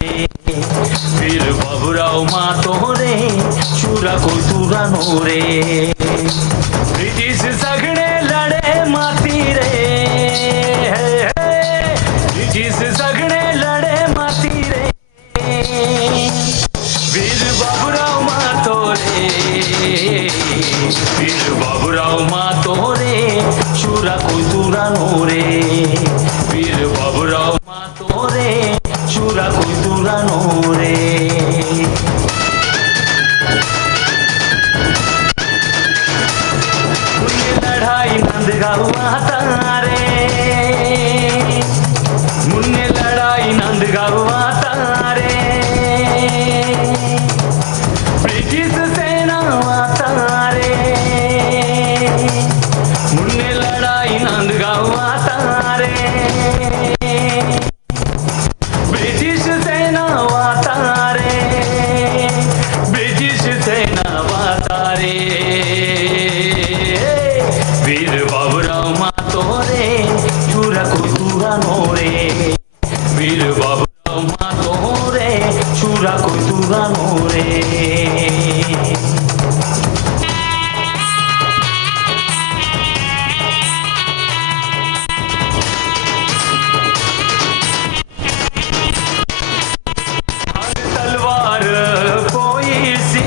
वीर बाबूराव मातोरे चुरा कोई तुरानो रे ब्रिटिश सगळे लढे माती रे ब्रिटिश सगळे लढे माती रे वीर बाबूराव मातोरे वीर बाबूराव मातोरे चुरा कोई तुरानो रे वीर बाबूराव मातोरे चुरा कोई तुरानो रे मुन्ने लढाई नांदगाव आता रे मुन्ने लढाई नांदगाव आता रे ब्रिटिश सेना आता रे मुन्ने लढाई नांदगाव आता रे ब्रिटिश सेना वाता रे ब्रिटिश सेना वाता रे वीर बाबूराव मातोरे चुरा कोई तुरानो रे वीर बाबूराव मातोरे चुरा कोई तुरानो रे तलवार पोईसी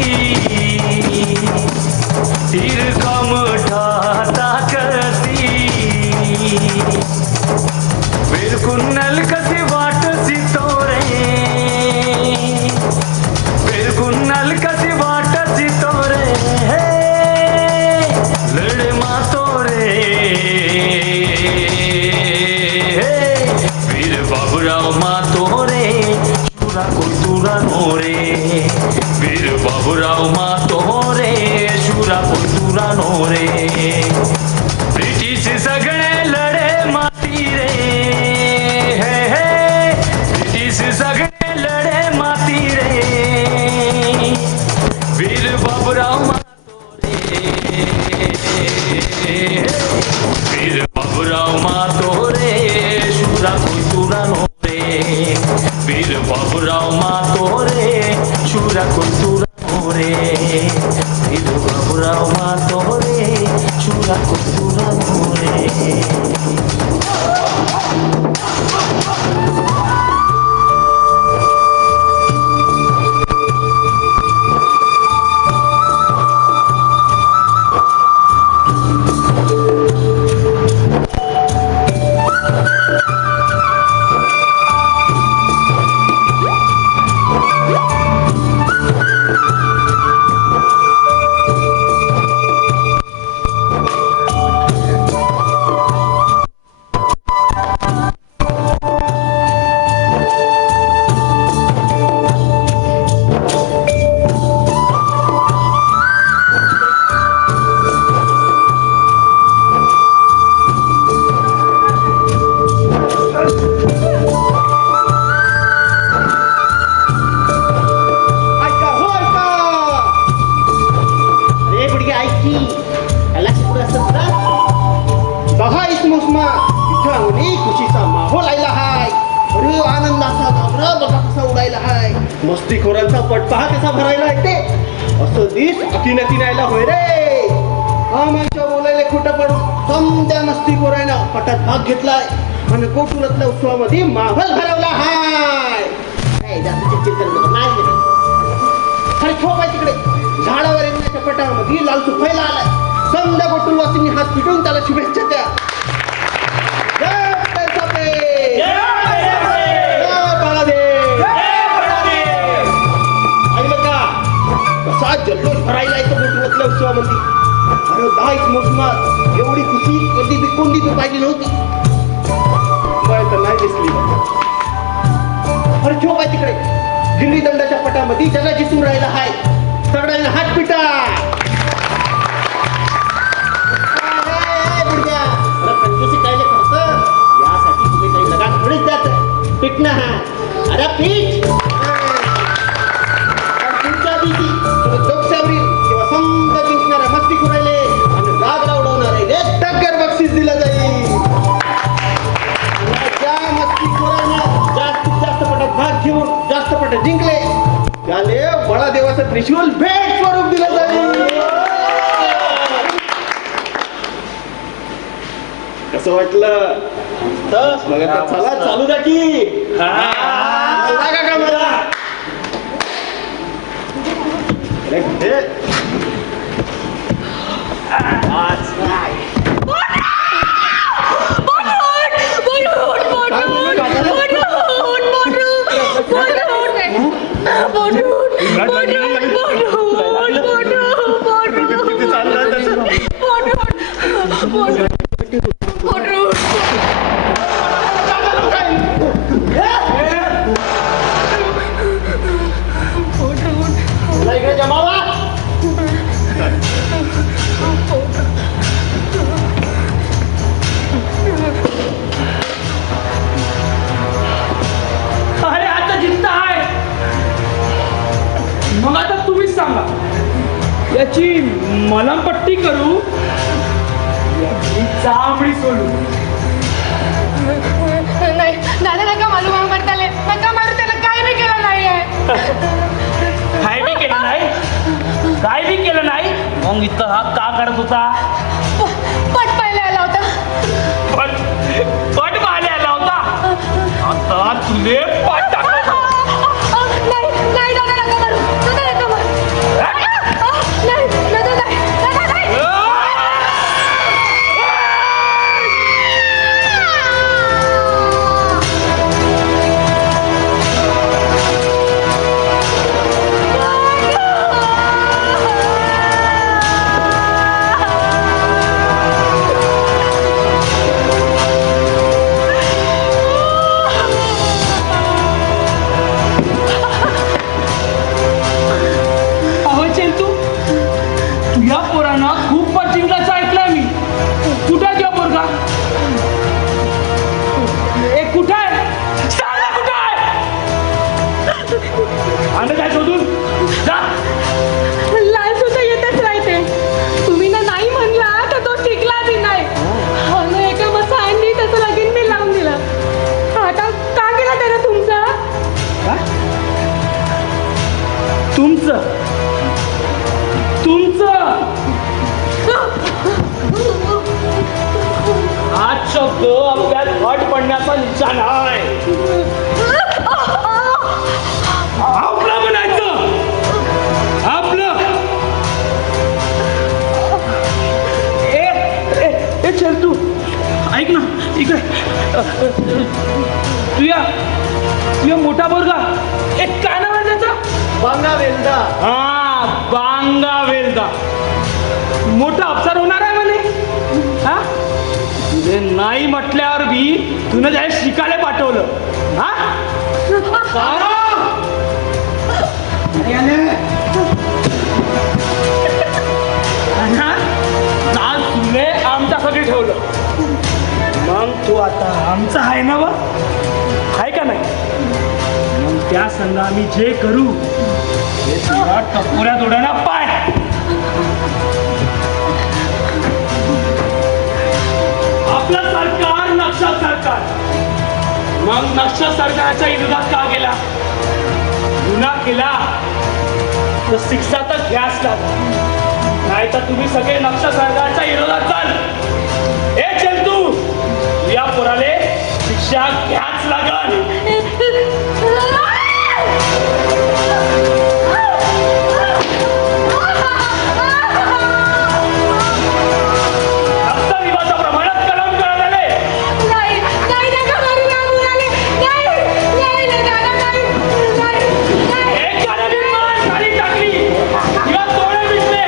तीर कमठा ताकती वीर कुन्नल कसी वाट सितोरे वीर कुन्नल कसी वाट सितोरे लढे मातोरे वीर बाबूराव मातोरे चुरा कोई तुरानो रे वीर बाबूराव मातोरे चुरा कोई तुरानो रे ब्रिटिश सगळे लढे माती रे ब्रिटिश सगळे लढे माती रे वीर बाबूराव मातोरे वीर बाबूराव मातोरे चुरा कोई तुरानो रे वीर बाबूराव मातोरे चुरा कोई तुरानो रे वीर बाबूराव मातोरे चुरा कोई तुरानो रे मस्तीखोरांचा पट पहा कसा भरायला येते असं दिस अकिनकिनायला होय रे आम्हाला बोलायला खोटं पडून समद्या मस्तीखोरायनं पटात भाग घेतलाय आणि कोटुरातल्या उत्सवामध्ये माहोल भरवला हाय अरे ठोक आहे तिकडे झाडावर येण्याच्या पटामध्ये लाल सुफायला आलाय समद्या कोटुरवासींनी हात पिटून त्याला शुभेच्छा द्या जल्लोष भरायला येतो कोटुरातल्या उत्सवामध्ये अरे 10 मोसमात एवढी खुशी कधी बी कोंडी तो पाहिजे नव्हती पण तर नाही दिसली अरे ठेव पाय तिकडे गिल्ली दंडाच्या पटामध्ये जगा जिंकून राहिला हाय सगळ्यांना हात पिटा कंजूसी काय करत यासाठी तुम्ही काही लगान थोडीच जात पिटणं हा अरे पीठ किंवा समजा जिंकणाऱ्या मस्ती करायले आणि गाजरा उडवणारे टक्कर बक्षीस दिलं जाईल ज्या मस्ती जास्तीत जास्त पटात भाग घेऊन जास्त महादेवाचं त्रिशूल भेट स्वरूप दिलं जाईल. कसं वाटलं? मग आता चला चालू द्या की. लागा का मला? इकडे जमावा. अरे आता जिंकता आहे. मग आता तुम्हीच सांगा, याची मलमपट्टी करू याची चामडी सोडू? नाही दादा नका मारू पडताले, नका मारू, त्याला काही बी केलं नाही आहे. काय बी केलं नाही? काय बी केलं नाही? मग इथं हा का करत होता? पट पाहिला आला होता. पट पाहायला आला होता. आता तुले पट टाकलं. नाही नाही दादा नका मारू, दादा नका मारू. नाही दादा नाही, दादा नाही. अहो चेतू, तुझ्या पोरानं खूप जिंकल्याचं ऐकलंय मी. कुठं आहे तुझ्या पोरगा? कुठं आहे? सांग ना कुठं आहे? आणि काय शोधून जा. लाल सुद्धा येतच राहते. तुम्ही ना नाही म्हणला तर तो टिकला बी नाही. आणि एका मसानी त्याचं लगीन बी लावून दिलं. आता का केला त्यानं तुमचा? तुमचं हा शब्द आपल्यात घट पडण्याचा निशाण आहे. आपलं म्हणायचं, आपलं. ए चल तू ऐक ना इकडे. तुझ्या मोठा पोरगा एक काय नाव आहे त्याचा? बांगा वेलदा. हा बांगा वेलदा मोठा अफसर होणार आहे म्हणे. हा तुझे नाही म्हटल्यावर बी तुला त्याला शिकायला पाठवलं. हा काल तुले आमच्यासाठी ठेवलं. मग तू आता आमचा आहे ना? आहे का नाही? मग त्या संघ आम्ही जे करू ते तुला टपोऱ्या तोड्याला पाय. आपलं सरकार नक्षा सरकार. मग नक्षा सरकारच्या विरोधात का गेला? गुन्हा केला तर शिक्षा तर घ्यास लागली. नाही तर तुम्ही सगळे नक्षा सरकारच्या विरोधात चाल. ए चल तू या पोराले शिक्षा घ्याच लागल. रक्तविवाहाच्या प्रमाणात कलम करण्यात आले. नाही नाही नका मारू ना मुलाले. नाही नाही नाही दादा नाही नाही. एकाने बी मान खाली टाकली किंवा डोळे मिटले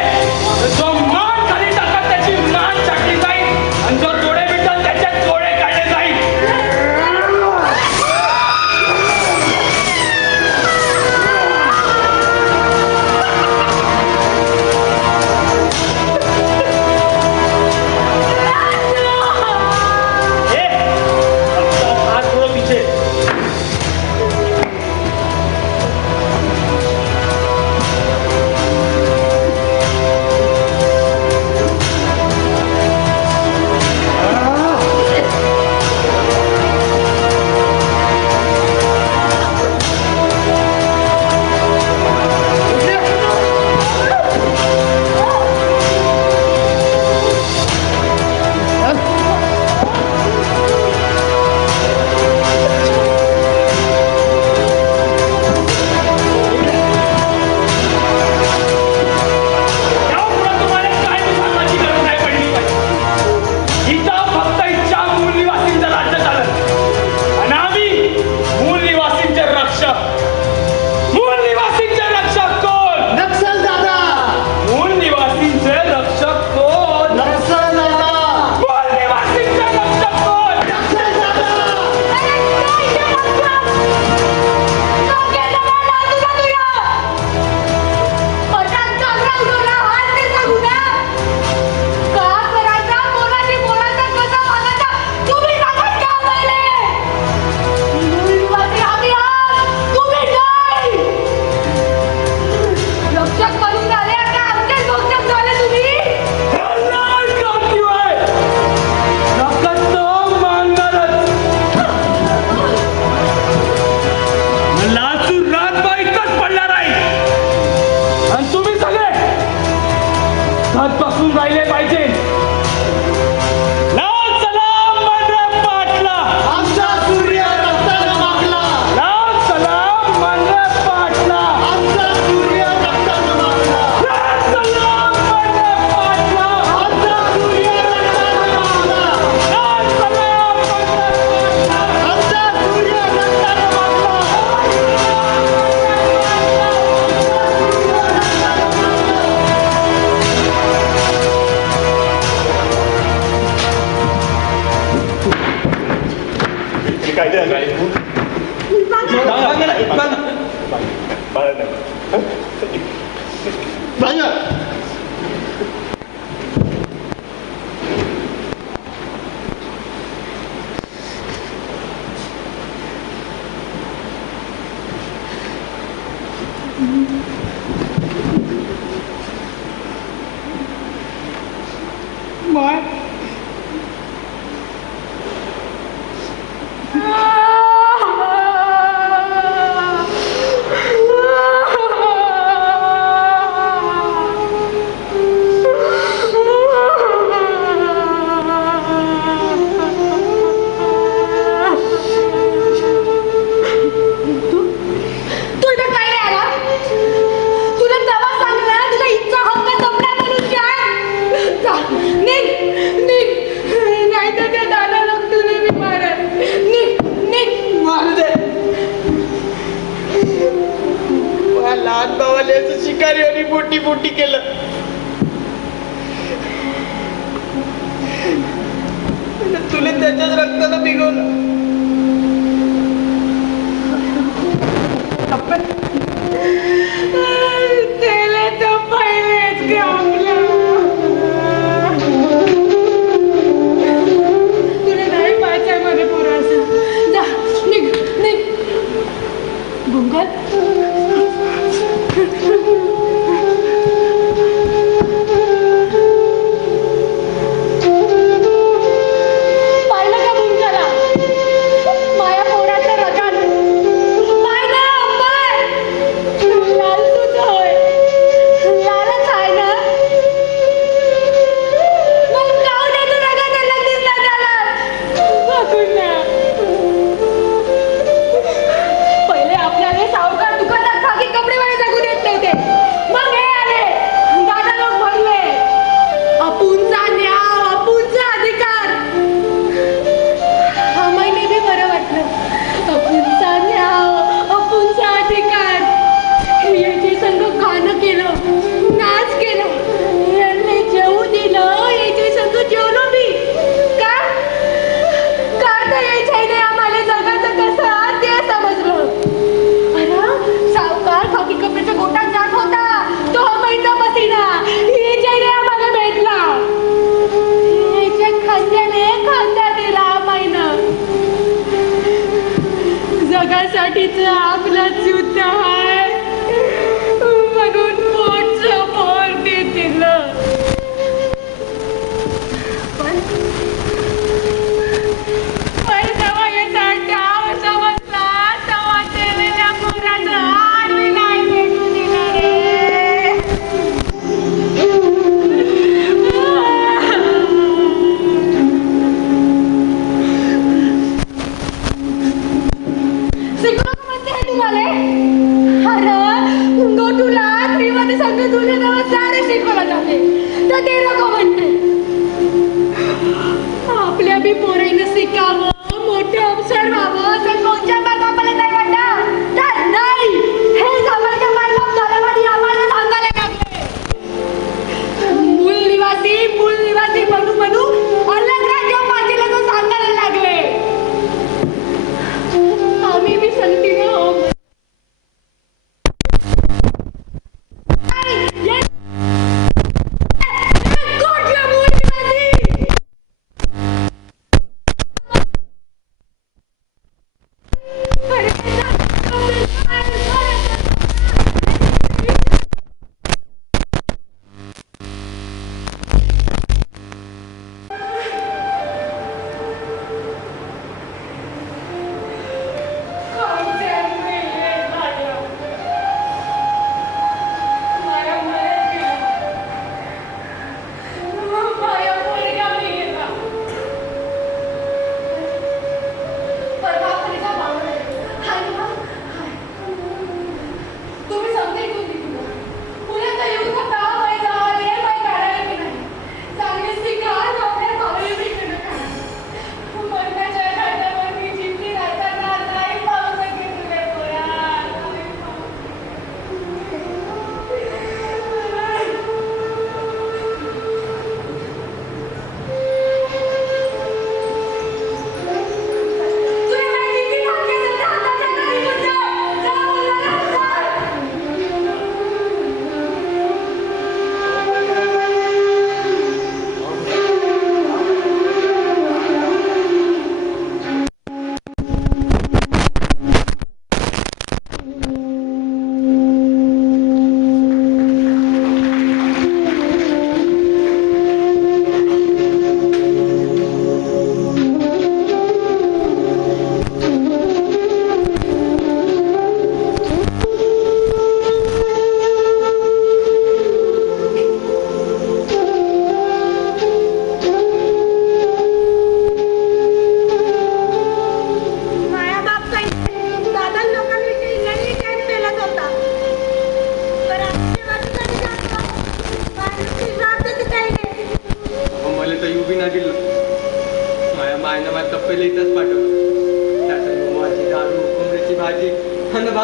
तर जो मान खाली टाकत त्याची मान टाकली जाईल आणि जो डोळे मिटतात त्याचे डोळे काढले जाईल. धड बसून राहिले पाहिजे. लाल सलाम मानराज पाटला. आमचा सूर्य रक्तानं मागला. लाल सलाम मानराज पाटला. आमचा सूर्य रक्तानं मागला. लाल सलाम मानराज पाटला. आमचा सूर्य रक्तानं मागला. लाल सलाम मानराज पाटला. आमचा सूर्य रक्तानं मागला. काय ते काय सांगा. तू इथं काय रे आला? तुला तेव्हा सांगितलं ना, तुझा इच्छा हक्क जपला म्हणून काय? जा, निघ, निघ. नाहीतर त्या दादाला तुला मी मारेन. निघ, निघ. मारू दे. माझ्या लहान भावाला असं शिकारी आणि मोठी मोठी केलं. आणि तुला त्याच्याच रक्तानं भिगवलं. त्याला तर पहिलेच घाबरलं. तुला नाही पाहिजे पुराचं. जा, निघ, निघ. भुंगल पाहिलं का भुंगाला? माया पोराचं रगात. पाहिलं अंबर? लाल तुझं होय. लालच आहे ना? मग जाऊ दे तू रगात आला दिसला त्याला. बघून ना. पहिले आपल्याला सावकार दुकानात खाकी कपडे वाळे जगू देत नव्हते.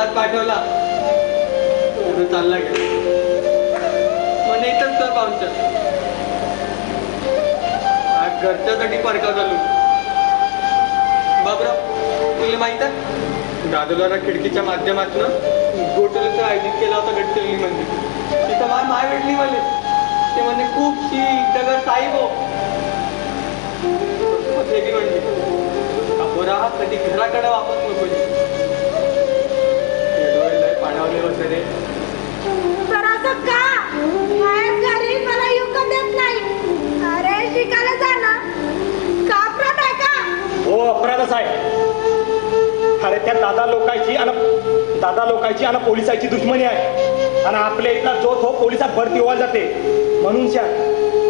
हात पाठवला तो चालला गेला. म्हणे इथंच तर पाहुणचार. आज घरच्यासाठी परका झालो. बाबराव तुला माहित आहे दादोला खिडकीच्या माध्यमातून गोटलीचं आयोजित केला होता गडचिरोली मध्ये. तिथं माय भेटली मला. ते म्हणजे खूप शीख दगड साहेब हो म्हणली हा कधी घराकडे वापस नको डोळे पाण्यावले वगैरे. तर असं का बाहेर घरी मला येऊ का देत नाही? अरे शिकायला जा ना. का अपराध आहे का? हो अपराधच आहे. अरे त्या दादा लोकांची आणि पोलिसाची दुश्मनी आहे. आणि आपल्या इथला जो तो पोलिसात भरती व्हायला जाते.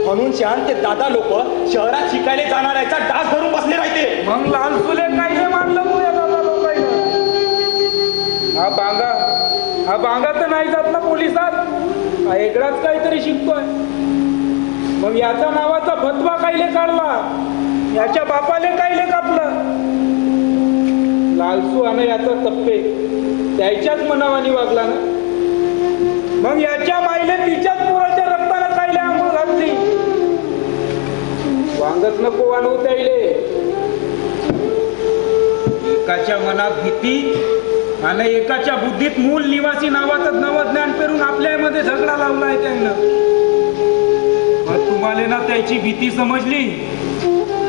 म्हणून शान ते दादा लोक शहरात शिकायला जाणाऱ्याचा डास धरून बसले राहते. मग लालसुले काय मानलं तू या दादा लोकांना? हा बांगा तर नाही जात ना पोलिसात. हा वेगळाच काहीतरी शिकतोय. मग याचा नावाचा फतवा कायले काढला? याच्या बापाले कायले कापलं? लालसू आणि याचा तप्पे त्याच्याच मनावानी वागला ना. मग याच्या माईले तिच्याच पोराच्या रक्तानं कायले आंघोळ घातली. वांगच नको वाढवू त्याईले. एकाच्या मनात भीती आणि एकाच्या बुद्धीत मूल निवासी नावाचं नवज्ञान पेरून आपल्यामध्ये झगडा लावलाय त्यानं. मग तुम्हाला ना त्याची भीती समजली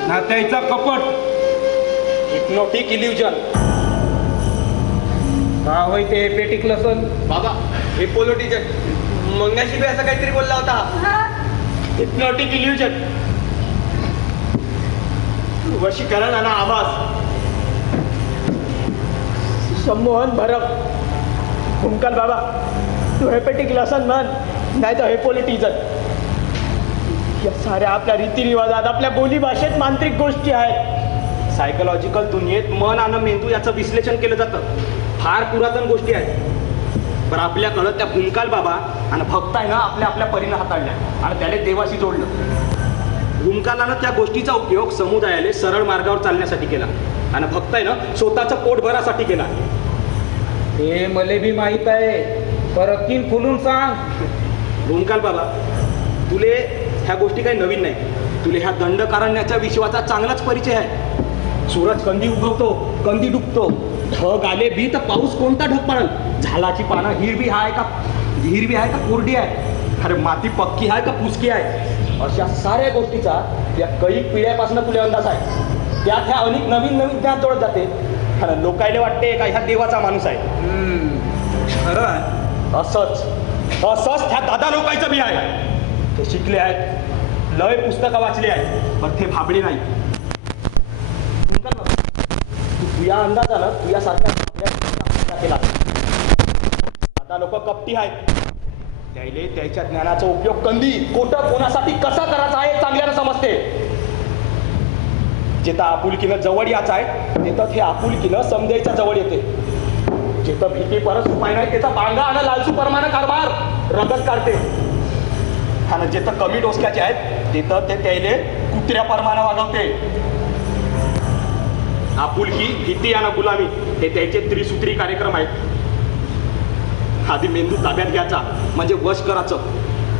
ना त्याचा कपट. Hypnotic illusion. का होय ते हेपेटिक लसन? बाबा हे पोलोटीचे मंगाशी बी असं काहीतरी बोलला होता. Hypnotic illusion. वशीकरण आणि आवाज. संमोहन भरप. कुंकल बाबा तू हेपेटिक लसन म्हण नाही तर हेपोलिटिजन. या साऱ्या आपल्या रीतिरिवाजात आपल्या बोलीभाषेत मांत्रिक गोष्टी आहेत. सायकोलॉजिकल दुनियेत मन आणि मेंदू याचं विश्लेषण केलं जातं. फार पुरातन गोष्टी आहेत. पण आपल्याकडं त्या भूमकाल बाबा आणि भक्तायनं आपल्या परीनं हाताळल्या आणि त्याने देवाशी जोडलं. भूमकालानं त्या गोष्टीचा उपयोग समुदायाला सरळ मार्गावर चालण्यासाठी केला आणि भक्तायनं स्वतःचं पोट भरासाठी केला. हे मले बी माहित आहे. परकीन खुलून सांग. भूमकाल बाबा तुले ह्या गोष्टी काही नवीन नाही. तुले ह्या दंडकारण्याच्या विश्वाचा चांगलाच परिचय आहे. सूरज कंदी उगवतो कंदी डुबतो. ढग आले बी तर पाऊस कोणता ढग पडल? झाडाची पानं हिरवी आहे का कोरडी आहे? अरे माती पक्की आहे का पुसकी आहे? अशा साऱ्या गोष्टीचा त्या कैक पिढ्यापासून तुला अंदाज आहे. त्यात ह्या अनेक नवीन ज्ञान जोडत जाते. आणि लोकायला वाटते का ह्या देवाचा माणूस आहे. खरं आहे. असंच ह्या दादा लोकांचं बी आहे. ते शिकले आहेत. लय पुस्तकं वाचली आहेत. पण ते भाबडे नाही. तुझ्या अंदाजानं तुझ्यासारख्या केला. दादा लोक कपटी आहेत. त्याइले त्याच्या ज्ञानाचा उपयोग कंदी खोटं कोणासाठी कसा करायचा आहे चांगल्यानं समजते. जिथं आपुलकीनं जवळ यायचं आहे तिथं हे आपुलकीनं समजायच्या जवळ येते. जिथं भीती परत उपाय नाही तिथं बांगा आणि लालसू परमानं कारभार रगत काढते. आणि जिथं कमी डोसक्याचे आहेत तिथं ते त्याइले कुत्र्या परमानं वागवते. आपुलकी भीती आणि गुलामी हे त्याचे त्रिसूत्री कार्यक्रम आहेत. आधी मेंदू ताब्यात घ्यायचा म्हणजे वश करायचं.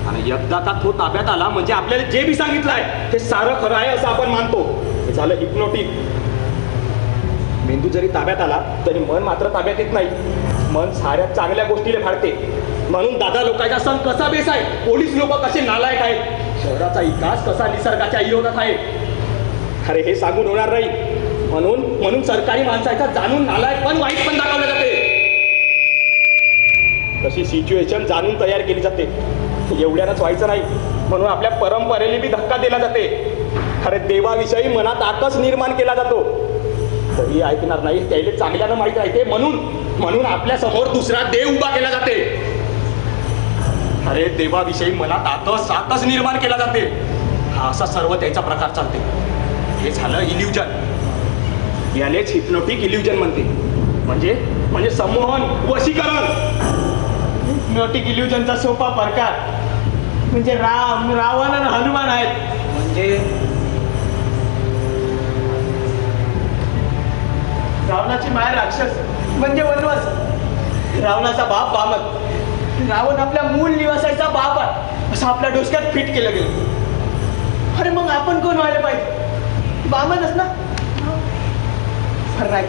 आणि एकदा का तो ताब्यात आला म्हणजे आपल्याला जे बी सांगितलं आहे ते सारं खरं आहे असं आपण मानतो. हे झालं हिप्नोटिक. मेंदू जरी ताब्यात आला तरी मन मात्र ताब्यात येत नाही. मन साऱ्या चांगल्या गोष्टीला फाडते. म्हणून दादा लोकांचा सण कसा बेस आहे. पोलीस लोक कसे नालायक आहेत. शहराचा विकास कसा निसर्गाच्या विरोधात आहे. अरे हे सांगून होणार नाही. म्हणून सरकारी माणसाचा जाणून नालायक पण वाईट पण दाखवलं जाते. तशी सिच्युएशन जाणून तयार केली जाते. एवढ्यानंच व्हायचं नाही म्हणून आपल्या परंपरेला बी धक्का दिला जाते. अरे देवाविषयी मनात आकस निर्माण केला जातो. तरी ऐकणार नाही. त्याला चांगल्यानं माहीत राहते. म्हणून आपल्या समोर दुसरा देव उभा केला जाते. अरे देवाविषयी मनात आकस निर्माण केला जाते. हा असा सर्व त्याचा प्रकार चालते. हे झालं इल्युजन. यानेच हिप्नोटिक इल्युजन म्हणते. म्हणजे संमोहन वशीकरण. हिप्नोटिक इल्युजनचा सोपा प्रकार म्हणजे रावण आणि हनुमान आहेत. म्हणजे रावणाची माय राक्षस म्हणजे वनवास. रावणाचा बाप वामन, रावण आपल्या मूळ निवासाचा बाप आहे असं आपल्या डोसक्यात फिट केलं गेलं. अरे मग आपण कोण व्हायला पाहिजे? वामनच ना. नाही,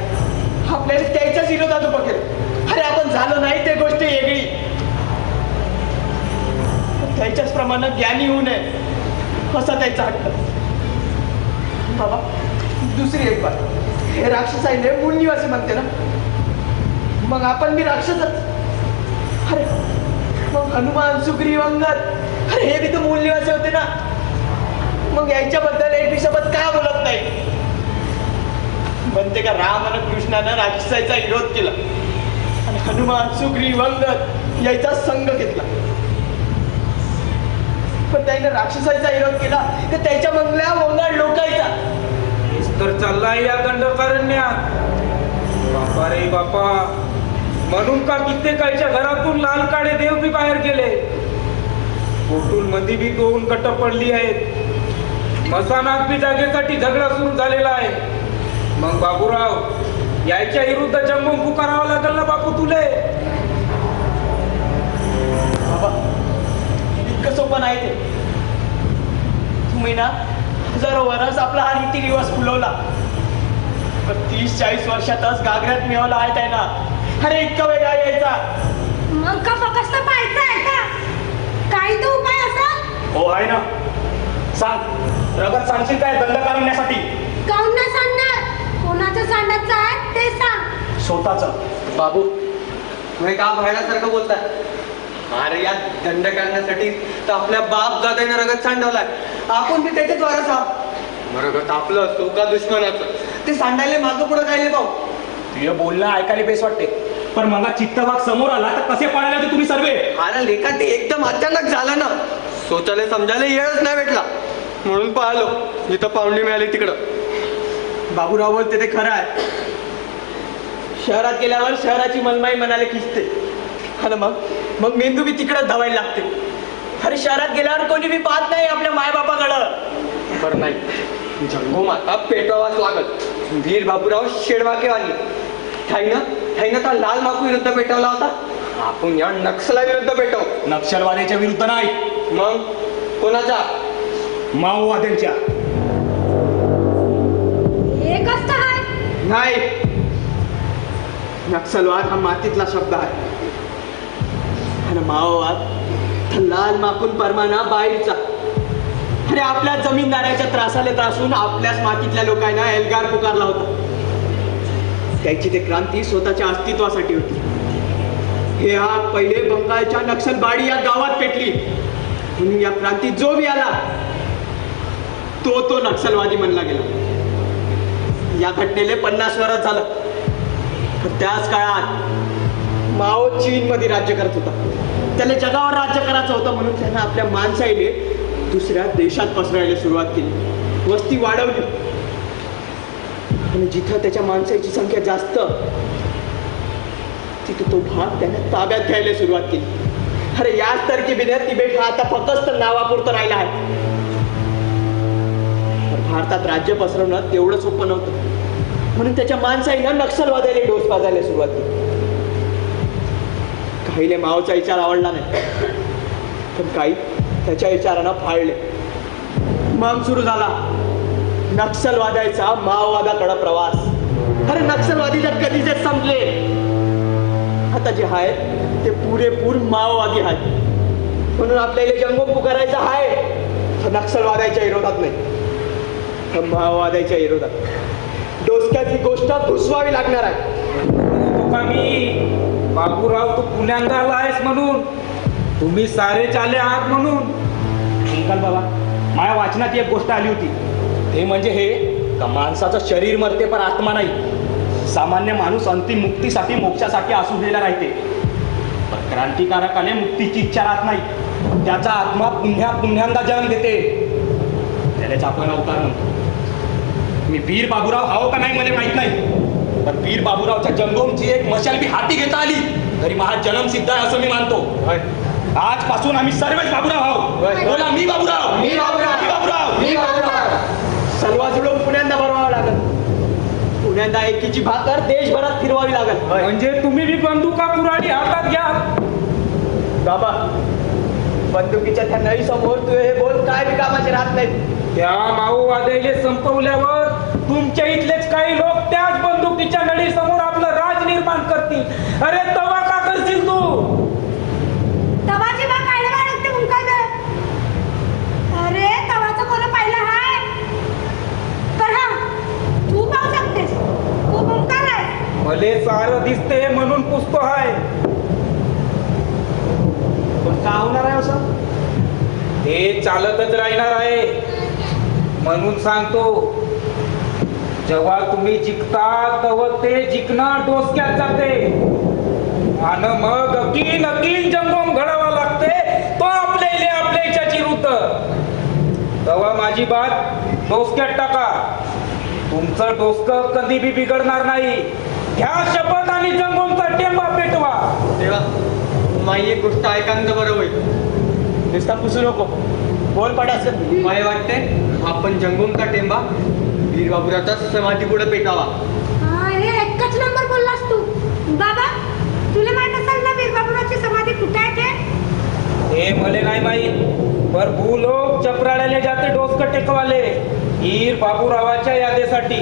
आपल्याला त्याच्याच विरोधात उभं केलं. अरे आपण झालो नाही ते गोष्ट वेगळी. त्याच्याच प्रमाणे ज्ञानी होऊ नये असा त्याचा हट्ट. बाबा दुसरी एक बात, हे राक्षस आहे मूळ निवासी म्हणते ना, मग आपण बी राक्षसच. अरे मग हनुमान, सुग्रीव, अंगद, अरे हे बी तर मूळ निवासी होते ना. मग याच्याबद्दल एक शब्द का बोलत नाही? म्हणते का राम आणि कृष्णानं राक्षसाचा विरोध केला आणि हनुमान, सुग्रीव, अंगद याचा संघ घेतला. पण त्याने राक्षसाचा विरोध केला तर त्याच्या मंगल्या वंगाड लोकायचा. तर चाललाय या दंडकारण्यात. बापा रे बापा, म्हणून का कित्येकाच्या घरातून लाल काळे देव बी बाहेर गेले. कोटूल मध्ये बी 2 गट पडली आहेत. मसानात बी जागेसाठी झगडा सुरू झालेला आहे. मग बाबूराव याच्या विरुद्ध जंगम पुकारावा लागेल ना बापू तुले. बाबा इतकं सोपं नाही ते. तुम्ही ना हजारो वर्ष आपला हा रीती रिवाज फुलवला, पण 30-40 वर्षातच गागऱ्यात मिळवला आहे त्यांना. अरे इतका वेळ काय यायचा? मग का फक्त पाहायचं आहे का? काही तो उपाय असा? हो आहे ना. सांग, रगत सांगशील काय दंड करण्यासाठी? काऊन नाही सांगणार? कोणाचं सांडायचं आहे ते सांग. स्वतःच. बाबू तुम्ही का भायल्यासारखं बोलताय? अरे या दंड करण्यासाठी तर आपल्या बाप दादाने रगत सांडवलाय. आपण बी त्याच्याच वारस आहोत. रगत आपलं असतो का दुश्मनाचं, ते सांडायला मागं पुढं काय पाहू. तुझं बोलणं ऐकायला बेस वाटते, पण मला चित्तभाग समोर आला तर कसे पाळायला होते तुम्ही सर्वे? अरे लेखा ते एकदम अचानक झालं ना, सोचायला समजायला येळच नाही भेटला, म्हणून पाहिलो जिथं पाहुणी मिळाली तिकडं. बाबूराव बोलते ते खरं आहे. शहरात गेल्यावर शहराची मनमाई मनाला खिचते आणि मग मेंदू बी तिकडं धावायला लागते. अरे शहरात गेल्यावर कोणी बी पाहत नाही आपल्या मायबापाकडं. बरं नाही, जंगो माता पेटवावाच लागत. वीर बाबूराव शेडवाकेवाली ठाईनं तर लाल माकू विरुद्ध पेटवला होता. आपण या नक्षला विरुद्ध पेटव. नक्षलवाद्याच्या विरुद्ध नाही, मग कोणाच्या? माओवाद्यांच्या. एकच तर आहे. नाही, नक्षलवाद हा मातीतला शब्द आहे आणि माओवाद हा लाल माकून परमाना बाहेरचा. अरे आपल्या जमीनदाराच्या त्रासाला त्रासून आपल्याच मातीतल्या लोकांना एल्गार पुकारला होता. त्याची ते क्रांती स्वतःच्या अस्तित्वासाठी होती. हे आग पहिले बंगालच्या नक्षलबाडी या गावात पेटली, म्हणून या क्रांतीत जो बी आला तो नक्षलवादी म्हणला गेला. या घटनेले 50 वर्ष झालं. तर त्याच काळात माओ चीनमध्ये राज्य करत होता. त्याला जगावर राज्य करायचं होतं, म्हणून त्यानं आपल्या माणसाईले दुसऱ्या देशात पसरायला सुरुवात केली, वस्ती वाढवली आणि जिथं त्याच्या माणसाची संख्या जास्त तिथं तो भाग त्याने ताब्यात घ्यायला सुरुवात केली. अरे याच तरकिबीने तिबेट हा आता फक्त नावापुरतं राहिला आहे. भारतात राज्य पसरवणं तेवढं सोपं नव्हतं, म्हणून त्याच्या माणसाईनं नक्षलवाद्याला डोस पाजायला सुरुवात केली. काहीले माओचा विचार आवडला नाही, पण काही त्याच्या विचारानं फाळले. मग सुरू झाला नक्षलवाद्याचा माओवादाकडे प्रवास. अरे नक्षलवादी जर कधीच संपले, आता जे आहेत ते पुरेपूर माओवादी आहेत. म्हणून आपल्याला जंगम पुकारायचा आहे तर नक्षलवाद्याच्या विरोधात नाही, तर माओवाद्याच्या विरोधात. डोसक्यात ही गोष्ट घुसवावी लागणार आहे. तुका मी बाबूराव तू पुण्यांदा आलायस म्हणून, तुम्ही सारे चाले आहात म्हणून. अंकल बाबा, माझ्या वाचनात एक गोष्ट आली होती, ते म्हणजे हे का माणसाचं शरीर मरते पण आत्मा नाही. सामान्य माणूस अंतिम मुक्तीसाठी मोक्षासाठी आसुरलेला राहते, पण क्रांतिकारकाने मुक्तीची इच्छा राहत नाही. त्याचा आत्मा पुन्ह्यांदा जन्म देते, त्यालाच आपण अवतार म्हणतो. मी वीर बाबूराव हाव का नाही मला माहित नाही, पण वीर बाबूरावच्या जंगोमची एक मशाल बी हाती घेता आली तरी माझा जन्म सिद्ध आहे असं मी मानतो. आजपासून आम्ही सर्वच बाबूराव आहोत. बोला मी बाबूराव, मी बाबूराव, मी बाबूराव, मी बाबूराव. सलवा जुळून पुण्यांदा भरवावं लागत. पहिल्यांदा एकीची भाकर देशभरात फिरवावी लागल. म्हणजे तुम्ही बी बंदुका कुऱ्हाडी हातात घ्या. बाबा बंदुकीच्या त्या नळी समोर तू हे बोल काय बी कामाचे राहत नाहीत. त्या माओवाद्याले संपवल्यावर तुमच्या इथलेच काही लोक त्याच बंदुकीच्या नळी समोर आपलं राज निर्माण करतील. अरे तवा का करशील तू? तवाची बा काय वाढते मुंका दे. अरे तवाचं कोण पाहिलं हाय तर हा तू पाहू शकतेस. तू मुंका नाही. भले सारं दिसते म्हणून पुसतो हाय. पण का होणार आहे असं? हे चालतच राहणार आहे. म्हणून सांगतो, जेव्हा तुम्ही जिंकता तेव्हा ते जिंकणं डोसक्यात जाते आणि मग अकीन जंगम घडावा लागते तो आपल्या इच्छाची रुत. तेव्हा माझी बात डोसक्यात टाका. तुमचं डोसकं कधी बी बिघडणार नाही. घ्या शपथ आणि जंगमचा टेंबा पेटवा. तेव्हा माझी एक गोष्ट ऐकांचं बरं होईल. नुसता पुसू नको, बोल पडास. मला वाटते आपण जंगमचा टेंबा वीर बाबूरावच्या समाधी पुढे पेटावा. हा, हे एकच नंबर बोललास तू. बाबा तुला माहित असेल ना वीर बाबूरावची समाधी कुठे आहे ते? हे मले नाही माहीत, पर भू लोक चपराळ्याले जाते डोसकं टेकवाले वीर बाबूरावाच्या यादेसाठी.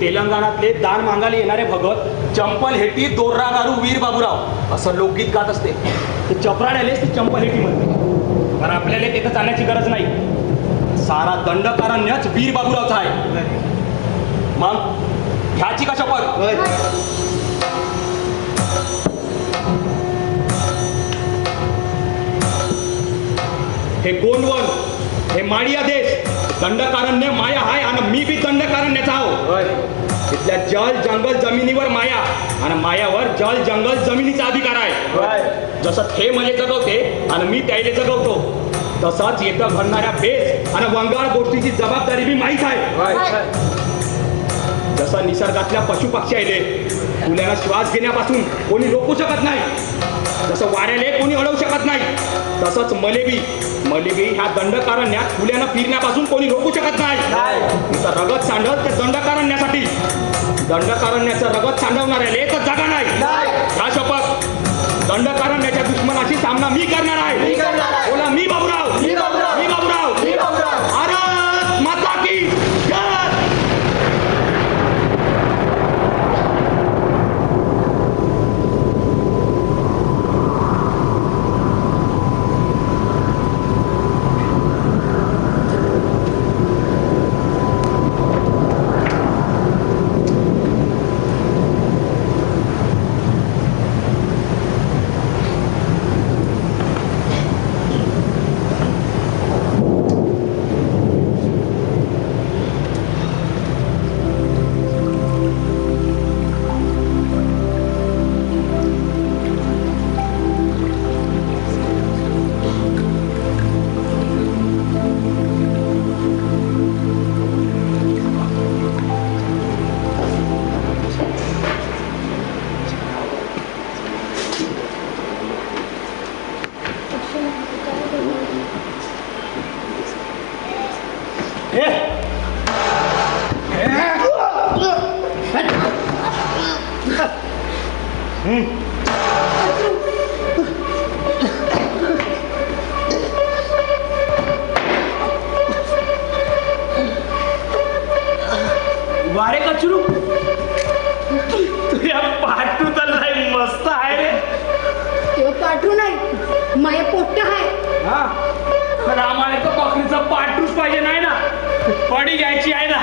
तेलंगणातले दान मागायला येणारे भगत चंपल हेटी दोर्रा गारू वीर बाबूराव असं लोकगीत गात असते. ते चपराड्यालेच ती चंपल हेटी म्हणते. पण आपल्याला तिथं जाण्याची गरज नाही. सारा दंडकारण्यच वीर बाबूरावचा आहे. मग ह्याची का शपथ? हे गोंडवन, हे माडिया देश दंडकारण्य माया हाय आणि मी बी दंडकारण्याचा आहो. तिथल्या जल जंगल जमिनीवर माया आणि मायावर जल जंगल जमिनीचा अधिकार आहे. जसं ते मला जगवते आणि मी त्याला जगवतो, तसाच येतं घडणाऱ्या बेस आणि वंगाळ गोष्टीची जबाबदारी बी माहीत आहे. जसं निसर्गातल्या पशुपक्षी आले फुल्याला श्वास घेण्यापासून कोणी रोखू शकत नाही, जसं वाऱ्याले कोणी अडवू शकत नाही, तसंच मलेबी ह्या दंडकारण्यात फुल्यानं फिरण्यापासून कोणी रोखू शकत नाही. तिचं रगत सांडत त्या दंडकारण्यासाठी. दंडकारण्याचं रगत सांडवणाऱ्याले तर जागा नाही. ह्या शपथ दंडकारण्याच्या दुश्मनाशी सामना मी करणार आहे. बोला मी बाबूराव, मी बाबूराव. भारत माता की जय. वारे कचरू तुझ्या पाठू तर नाही मस्त आहे रे. तो पाठरू नाही माया पोट्ट आहे. हा पण आम्हाला तर बकरीचं पाठूच पाहिजे नाही ना, पडी घ्यायची आहे ना.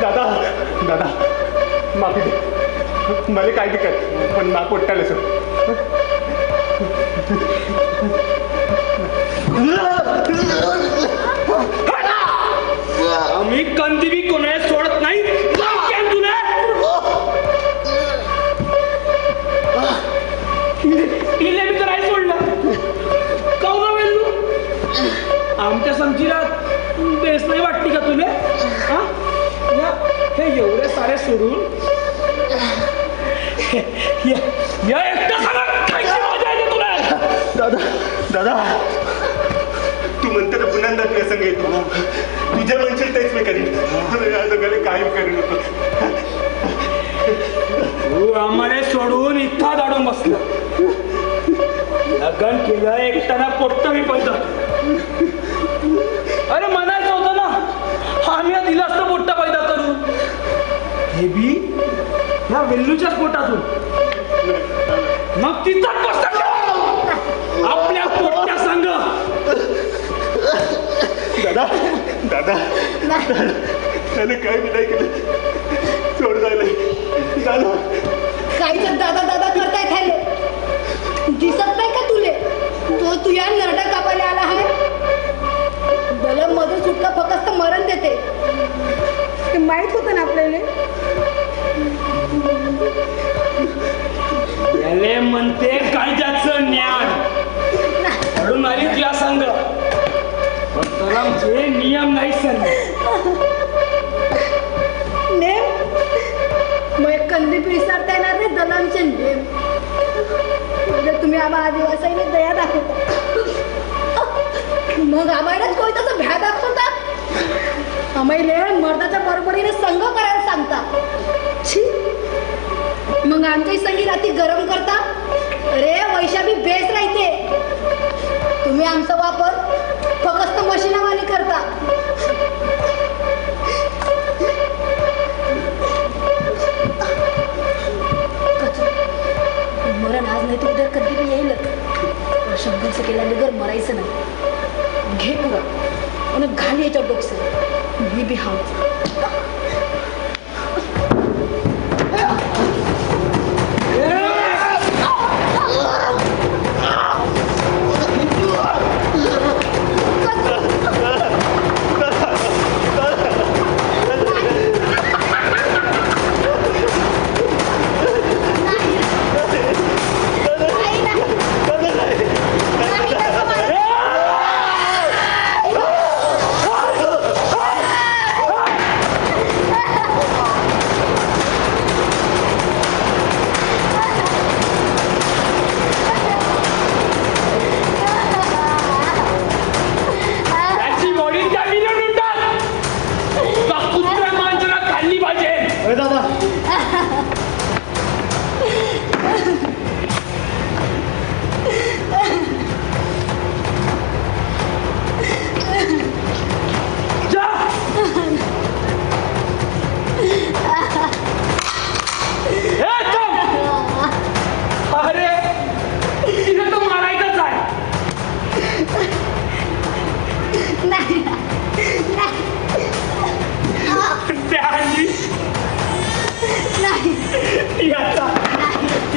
दादा माफी दे, मला काय दिकत पण ना पोट्टाले सर. आम्ही कंदी बी कोणाला सोडत नाही. तुला इले मी तर नाही सोडलं. काऊन वेल तू आमच्या समजीला बेस नाही वाटते का तुला? हे एवढे सारे सोडून या एकटा सांगा काय मजा येते तुला? दादा तू म्हणते तर पुन्हा तुझ्या संग येतो. तुझ्या म्हणशील तेच मी करीन. या जगाला काही करू नको. तू आम्हाला सोडून इथं दाडून बसला. लग्न केलं एकट्याला पोट्ट मी पण अरे म्हणायचं होतं ना आम्ही दिलं असतं पोट्टा पैदा करून. हे बी ह्या वेल्लूच्याच पोटातून. मग तिथं बसता आपल्या पोट्ट्या संग. दादा दादा त्याने काय मी नाही केलं. सोड जायला झालं. काहीच दादा दादा करताय खायले दिसत नाही का तुले? तो तुया नरडा कापायला आला आहे. बलम मधून सुटका फक्त मरण देते. ते माहित होतं ना आपल्याला. याले म्हणते कायद्याचं ज्ञान. म्हणून आली तुला संघ पण तलामचे नियम नाही सर. नेम मग कंदी विसरता येणार रे दलामचे नेम. म्हणजे तुम्ही आम्हा आदिवासीने दया दाखवता मग आम्हालाच कोणी तसं भ्या दाखवता. आम्हाला मर्दाच्या बरोबरीने संघ करायला सांगता. छी मग आमच्याही संगी रात्री गरम करता. अरे वैशाली बेस राहते. तुम्ही आमचा वापर फक्त मशिनावानी करता. मरण आज नाही तर उद्या कधी बी येईल. संघर्ष केल्याने मरायचं नाही. घे पुरा आणि घाल याच्या डोकसं. मी बी हाव.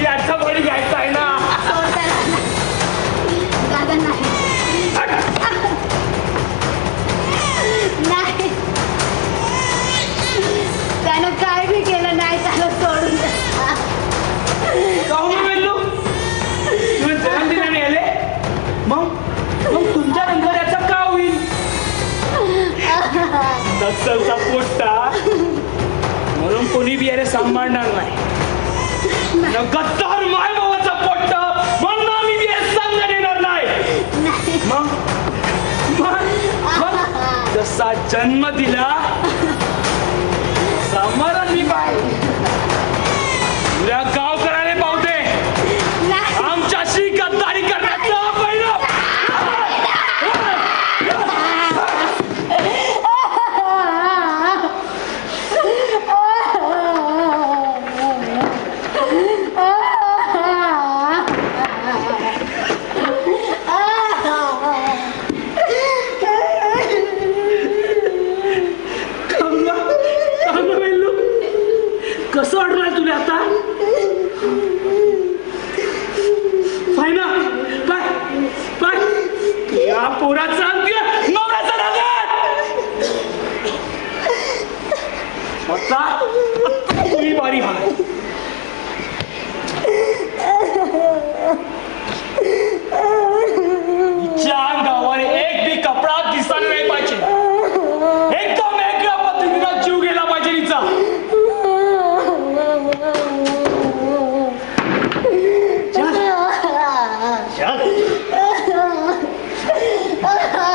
याचा बळी घ्यायचा आहे ना. दादा नाही त्यानं काय बी केलं नाही. त्याला सोडून तुम्ही जन्मदिनाने आले मग तुमच्या नंतर याचा का होईल? दत्तलचा पोट्टा म्हणून कोणी बी याने सांभाळणार नाही. गद्दार माय बाबाचा पोट्टा म्हणून आम्ही बी संघ देणार नाही. मग जसा जन्म दिला मरण मी पाहिजे. तुला गाव करायला पावते आमच्याशी गद्दारी करण्याचं पहिलं. कसं वाटलं तुला आता? फायना काय काय या पोराचा नवऱ्याचा नगर आता तुझी बारी आहे. तिच्या अंगावर एक बी कपडा दिसला नाही पाहिजे. एकदम वेगळ्या पद्धतीनं जीव गेला पाहिजे तिचा. Ah!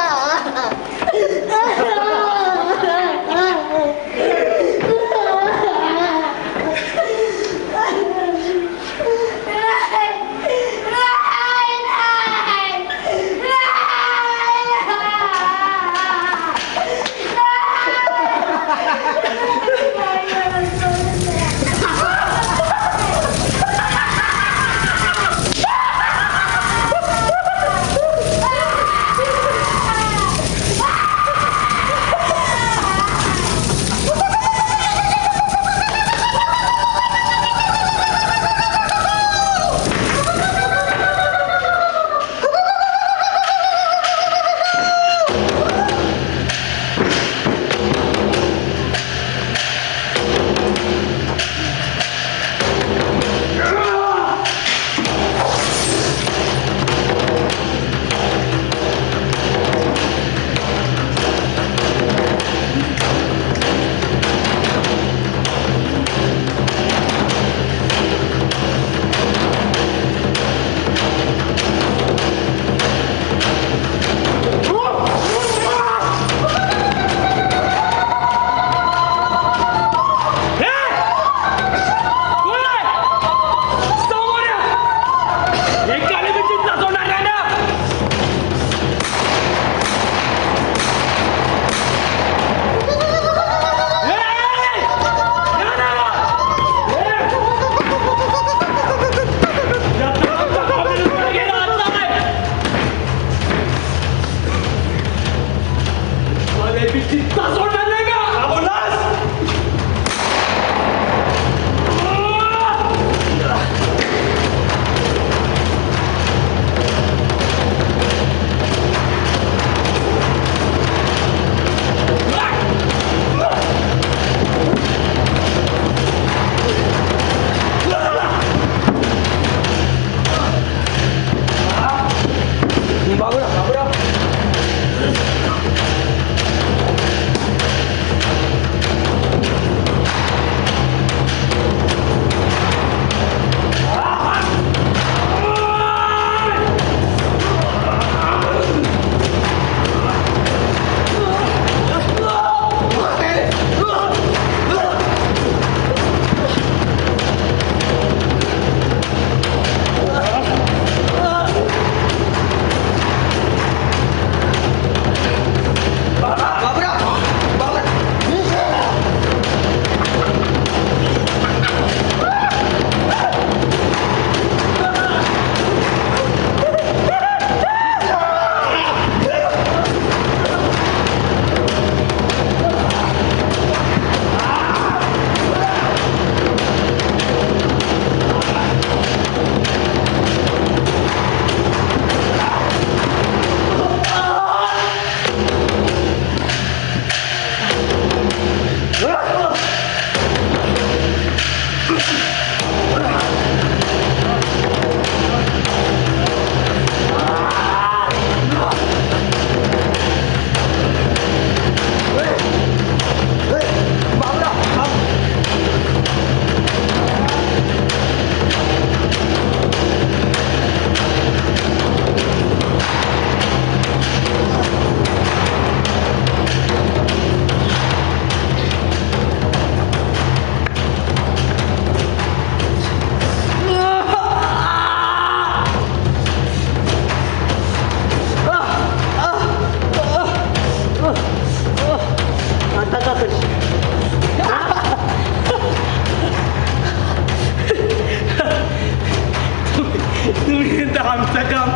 तुम्ही तर आमचं काम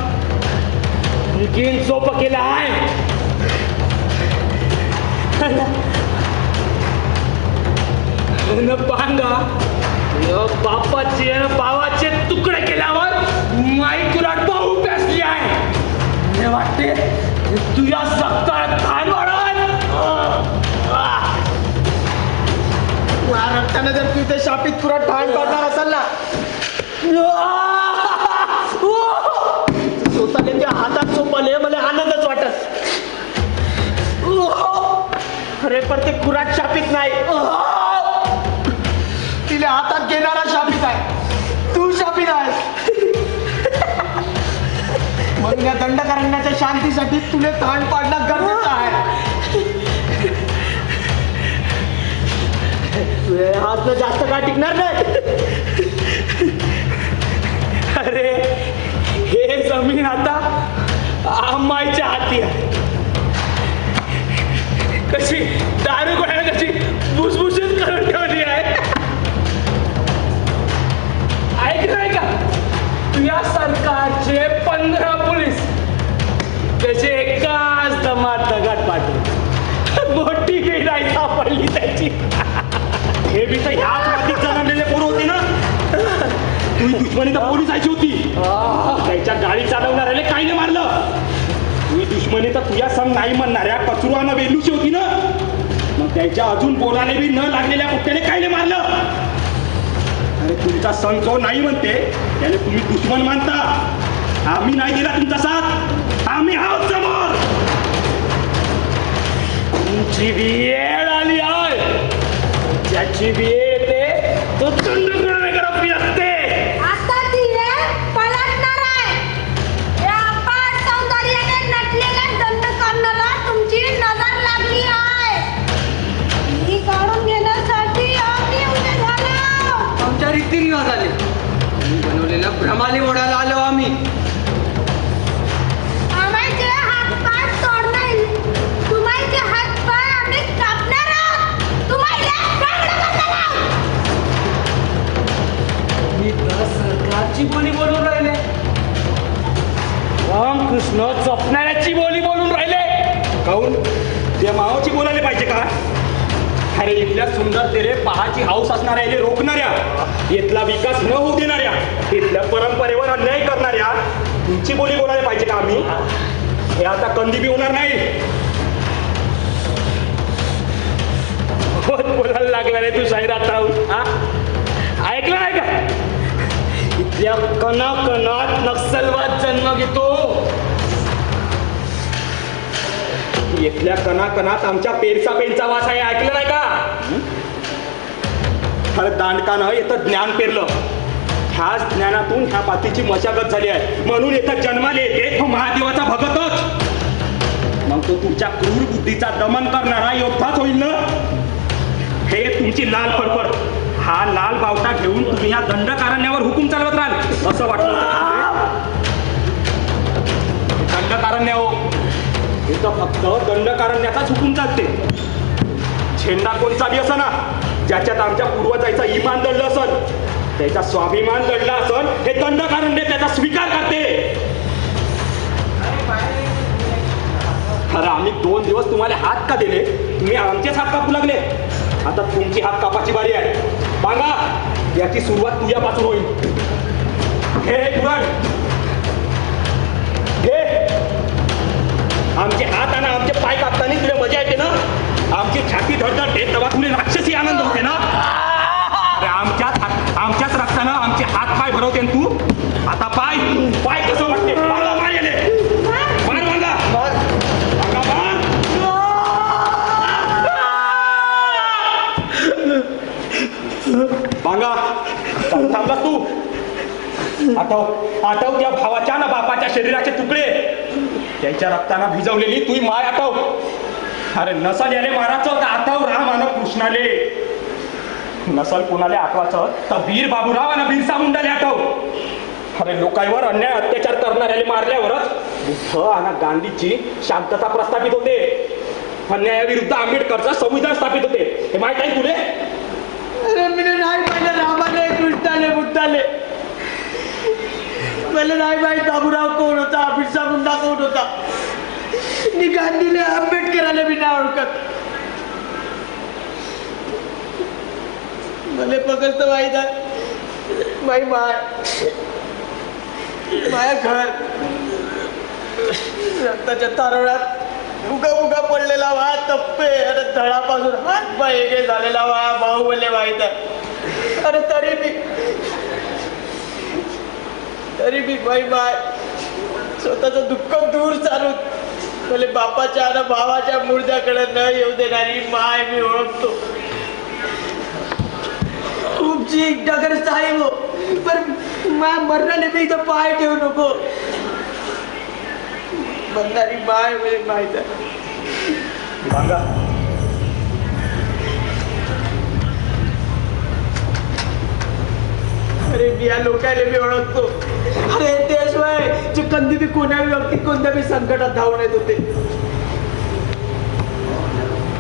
आणखीन सोपं केलं आहे. न पांगा या बापाचे आणि भावाचे तुकडे केल्यावर माई तुला डाऊ पेसली आहे. मला वाटते तुझ्या सत्ता खान वाढवत रक्ताने जर तू इथे शापित पुरा ठाण काढणार असाल ना, स्वतःने त्या हातात सोपले मला आनंदच वाटत. अरे पण ते कुराट शापित नाही, तिला हातात घेणारा शापित आहे. तू शापित आहेस. म्हणून या दंडकारण्याच्या शांतीसाठी तुला ठाण पाडणं गरजेचं आहे. हात जास्त काळ टिकणार नाही. अरे हे जमीन आता आम्हाच्या हाती आहे. कशी दारू गोळ्याने कशी भुसभुशीत करून ठेवली आहे. ऐकलंय का, तुझ्या सरकारचे 15 पोलीस त्याचे एकाच दमात दगात पाठवले. मोठी नाही सापडली त्याची. हे बी तर ह्याच मातीत जन्मलेले पोरं होते ना. तुझी दुश्मनी तर पोलीस जायची होती. त्याच्या गाडी चालवणाऱ्याला काही नाही मारलं. तुझी दुश्मनी तर तुझ्या संग नाही म्हणणाऱ्या कचरुआनं वेलूची होती ना. मग त्याच्या अजून बोलाने बी न लागलेल्या कुठ्याने काही नाही मारलं. अरे तुमचा संघ जो नाही म्हणते त्याने तुम्ही दुश्मन मानता. आम्ही नाही दिला तुमचा साथ. आम्ही आहोत समोर. तुमची वेळ आली आहे. ज्याची वेळ येते तो दंड करणारे असते. आता ती पलटणार आहे. या अपार सौंदर्याने नटलेल्या दंडकारणाला तुमची नजर लागली आहे. ही काढून घेण्यासाठी आम्ही उभे झालो. आमच्या रीतिरिवाज आले. आम्ही बनवलेल्या भ्रमाले ओढायला आलो आम्ही. आम्हाचे हातपाय तोडणार. तुम्हाचे हातपाय आम्ही कापणार आहोत. तुम्हाला प्राण बसायला. मी तर सरकारची बोली बोलून राहिले. रामकृष्ण जपणाऱ्याची बोली बोलून राहिले. काहून त्या मावाची बोलायला पाहिजे का. अरे इथल्या सुंदरतेने पहाची हाऊस असणाऱ्या इथे रोखणाऱ्या, इथला विकास न होऊ देणाऱ्या, इथल्या परंपरेवर अन्याय करणाऱ्या तुमची बोली बोलायला पाहिजे का आम्ही. हे आता कंदी बी होणार नाही. बोलायला लागला रे तू साईरात राहून. ऐकलं नाही का, इथल्या कणाकणात नक्षलवाद जन्म घेतो. इथल्या कणाकणात आमच्या पेरचा पेनचा वास आहे. ऐकलं नाही का. अरे दांडकानं इथं ज्ञान पेरलं. ह्याच ज्ञानातून ह्या पातीची मशागत झाली आहे. म्हणून इथं जन्माला येते तो महादेवाचा भगतच. मग तो तुमच्या क्रूर बुद्धीचा दमन करणारा योद्धाच होईल ना. हे तुमची लाल फडफड. हा लाल बावटा घेऊन तुम्ही या दंडकारण्यावर हुकूम चालवत राहाल असं वाटलं. दंडकारण्य हो, इथं फक्त दंडकारण्याचाच हुकूम चालते. झेंडा कोण चाली असं ना, ज्याच्यात आमच्या पूर्वजाचा इमान दडलं असन, त्याचा स्वाभिमान दडला असन, हे दंडकारण्य त्याचा स्वीकार करते. अरे आम्ही 2 दिवस तुम्हाला हात का दिले. तुम्ही आमचेच हात कापू लागले. आता तुमची हात कापाची बारी आहे. बघा याची सुरुवात तुझ्यापासून होईल. हे पुराण हे आमचे हात आणि आमचे पाय कापताना तुला मजा येते ना. आमची छाती धडधडते तेव्हा तुला राक्षसी आनंद होते ना. अरे आमच्याच रक्तानं आमचे हात पाय भरवते तू. आता पाय पाय कसं वाटते. मारा मार गेले. मार मांगा मांगा मार. मांगा थांबलास तू. आठव त्या भावाच्या ना बापाच्या शरीराचे तुकडे. त्याच्या रक्ताना भिजवलेली तुही माय आठव. अरे नसल याले मारायचं तर आठव राम आणि कृष्णाले. नसल कोणाले आठवायचं तर वीर बाबूराव आणि बिरसा मुंडाले आठव. अरे लोकांवर अन्याय अत्याचार करणाऱ्याले मारल्यावरच बुद्ध आणि गांधीची शांतता प्रस्थापित होते. अन्यायाविरुद्ध आंबेडकरचं संविधान स्थापित होते. हे माहित आहे तुले. अरे मी नाही पाहिलं रामाने कृष्णाने बुद्धाले. मला नाही माहित बाबूराव कोण होता, बिरसा मुंडा कोण होता. मी गांधीला आंबेडकराला बी नाही ओळखत. मला फक्त माहित आहे माई माया घर रक्ताच्या तारणात उगा उगा पडलेला वा तप्पे अरे धडापासून हात पाय वेगळे झालेला वा बाहुबले माहित आहे. अरे तरी बी माय स्वतःच दुःख दूर चालून भले बापाच्या आणि भावाच्या मुर्द्याकडे न येऊ देणारी माय मी ओळखतो. तुमची डगर साहेब हो पण माय मरणाने मी इथं पाय ठेवू नको. बंधारी माय म्हणजे माहित आहे. भांगा अरे मी या लोकांना मी ओळखतो. अरे त्याशिवाय जे कधी बी कोणाही व्यक्ती कोणत्या बी संकटात धावून येत होते.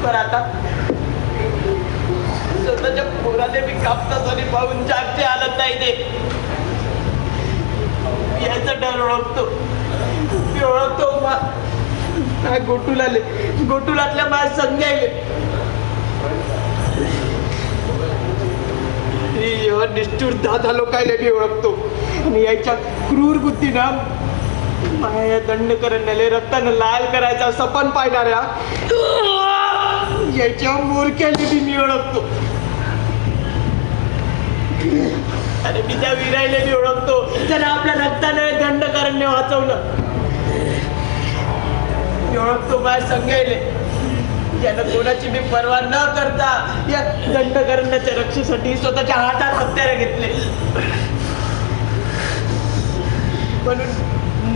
पण आता स्वतःच्या पोराने बी कापतात आणि पाहून जागचे हालत नाही ते. याचा डर ओळखतो. मी ओळखतो गोटुलातल्या माझ्या संधी आहे. निष्ठुर दादा लोकायला बी ओळखतो. आणि याच्या क्रूर बुद्धीनं माया दंड करण्याले रक्तानं लाल करायचा सपन पाहणाऱ्या याच्या मोरक्याने बी मी ओळखतो. अरे मी त्या वीरायला बी ओळखतो त्याने आपल्या रक्ताने दंड करण्या वाचवलं. मी ओळखतो माझ्या संघायले यानं कोणाची मी पर्वा न करता या दंड करण्याच्या रक्षेसाठी स्वतःच्या हातात हत्यारे घेतले. म्हणून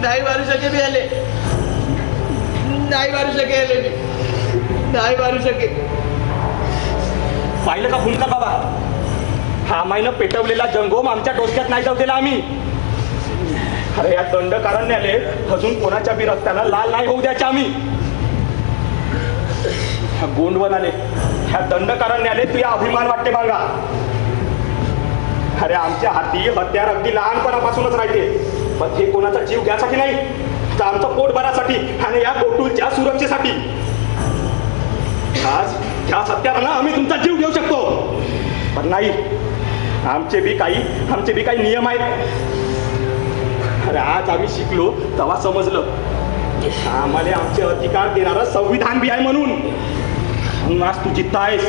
नाही मारू शके मी आले. नाही मारू शके. पाहिलं का फुलका बाबा, हा माईनं पेटवलेला जंगोम आमच्या डोक्यात नाही जाऊ दिला आम्ही. अरे या दंडकारण्याले अजून कोणाच्या बी रक्ताला लाल नाही होऊ द्यायचे आम्ही. ह्या गोंडवनाले ह्या दंडकारण्याले तुझ्या अभिमान वाटते बांगा. अरे आमच्या हाती हत्यार अगदी लहानपणापासूनच राहते. पण हे कोणाचा जीव घ्यायसाठी नाही, तर आमचं पोट भरासाठी आणि या गोटूलच्या सुरक्षेसाठी. आज ह्या हत्यारानं आम्ही तुमचा जीव घेऊ शकतो. पण नाही, आमचे बी काही नियम आहेत. अरे आज आम्ही शिकलो तेव्हा समजलं आम्हाला आमचे अधिकार देणारं संविधान बी आहे म्हणून. आज तू जिद्द आहेस,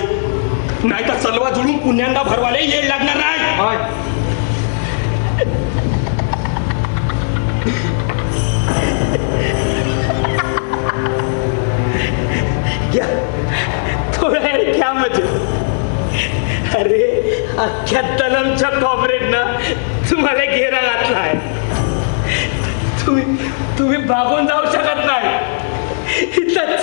नाही तर सलवा जुळून पुण्यांदा भरवाले येईल लागणार नाही. घ्या थोडा घ्या मजे. अरे अख्ख्या तलमच्या कॉम्रेडनं तुम्हाला घेरा घातला आहे. तुम्ही भागून जाऊ शकत नाही. इथंच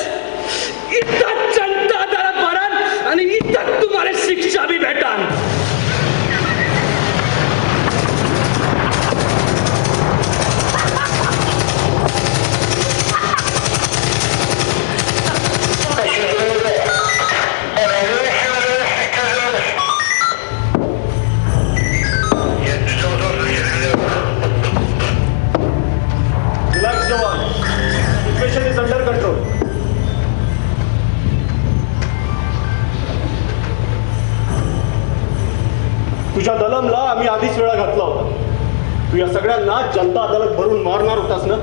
जनता दर भरण आणि इथंच तुम्हाला शिक्षा बी भेटाल. तुझ्या दलमला आम्ही आधीच वेळा घातला होता. तू या सगळ्यांना जनता अदालत भरून मारणार होतास ना.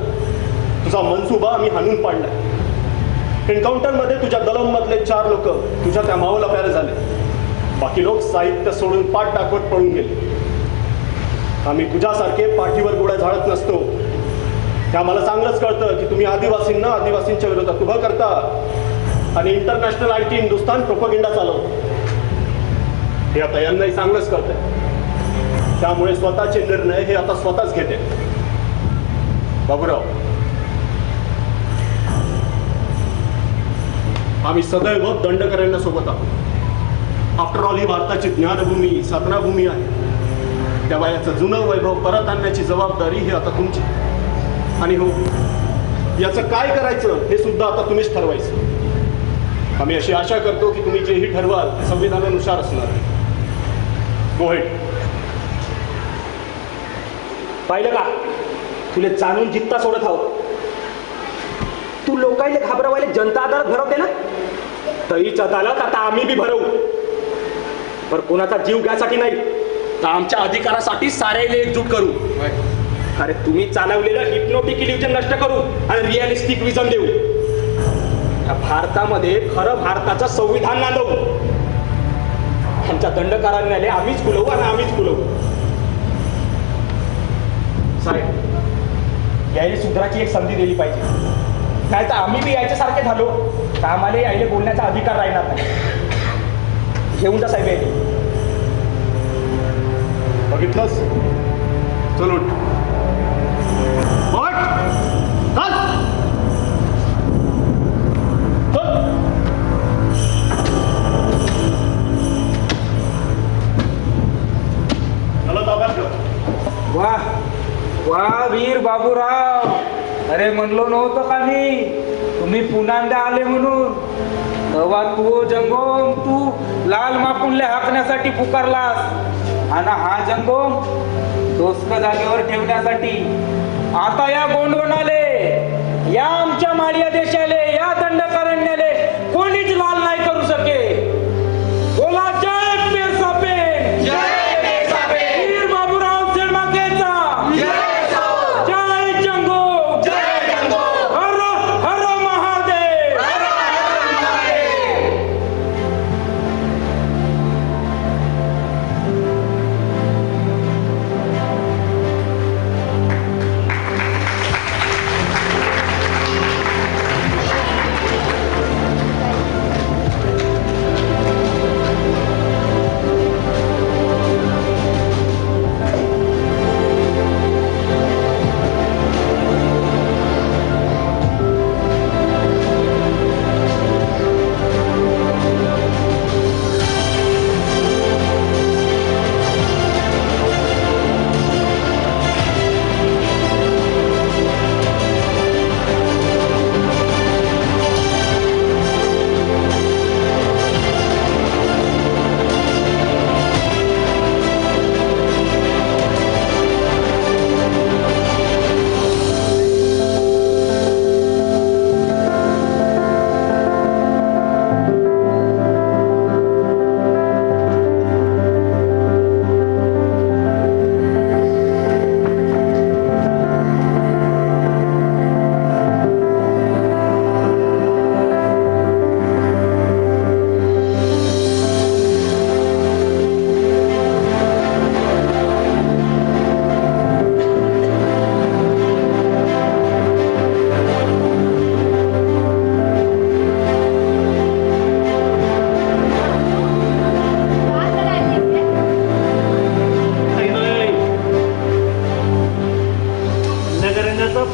तुझा मनसुबा आम्ही हाणून पाडलाय. एन्काउंटरमध्ये तुझ्या दलम मधले 4 लोक तुझ्या त्या मावला प्यारे झाले. बाकी लोक साहित्य सोडून पाठ दाखवत पळून गेले. आम्ही तुझ्यासारखे पाठीवर गोळ्या झाडत नसतो. ते आम्हाला चांगलंच कळतं की तुम्ही आदिवासींना आदिवासींच्या विरोधात उभं करता आणि इंटरनॅशनल आयटी हिंदुस्थान प्रोपगेंडा चालवतो. हे आता यांनाही चांगलंच करतंय. त्यामुळे स्वतःचे निर्णय हे आता स्वतःच घेते. बाबूराव, आम्ही सदैव दंडकऱ्यांना सोबत आहोत. आफ्टर ऑल ही भारताची ज्ञानभूमी साधनाभूमी आहे. तेव्हा याचं जुनं वैभव परत आणण्याची जबाबदारी ही आता तुमची. आणि हो, याचं काय करायचं हे सुद्धा आता तुम्हीच ठरवायचं. आम्ही अशी आशा करतो की तुम्ही जेही ठरवाल ते संविधानानुसार असणार आहे. गो हेड. पाहिलं का तुले जाणून जित्ता सोडत आहो. तू लोकांना घाबरवायला जनता अदालत भरवते ना, तरीच अदालत आता आम्ही बी भरवू. पर कोणाचा जीव घ्यासाठी नाही, तर आमच्या अधिकारासाठी साऱ्याला एकजूट करू. अरे तुम्ही चालवलेलं हिप्नोटिक इल्युजन नष्ट करू आणि रिअलिस्टिक विजन देऊ. या भारतामध्ये खरं भारताचं संविधान नांदवू. आमच्या दंडकारण्याने आम्हीच खुलवू आणि आम्हीच खुलवू. साहेब, यायला सुधाराची एक संधी दिली पाहिजे, नाही तर आम्ही बी याच्यासारखे झालो तर आम्हाला यायला बोलण्याचा अधिकार राहणार नाही. घेऊन जा साहेब यायला. बघितलंस? चल उठ. उठ. चल. चल. चला ताब्यात ठेव. वा वा वीर बाबूराव, अरे म्हणलो नव्हतं का मी तुम्ही पुन्हा आले म्हणून. तेव्हा तू जंगोम तू लाल मापूनले हाकण्यासाठी पुकारलास आणि हा जंगोम डोसक जागेवर ठेवण्यासाठी. आता या गोंडवणाले, या आमच्या माडिया देशाले, या दंडकारण्याले कोणीच लाल नाही करू शके. बोला जय पेरसापेन, जय पेरसापेन, वीर बाबूराव शेळमाकेचा जय जंगो, जय जंगो, हर हर महादेव, हर हर महादेव.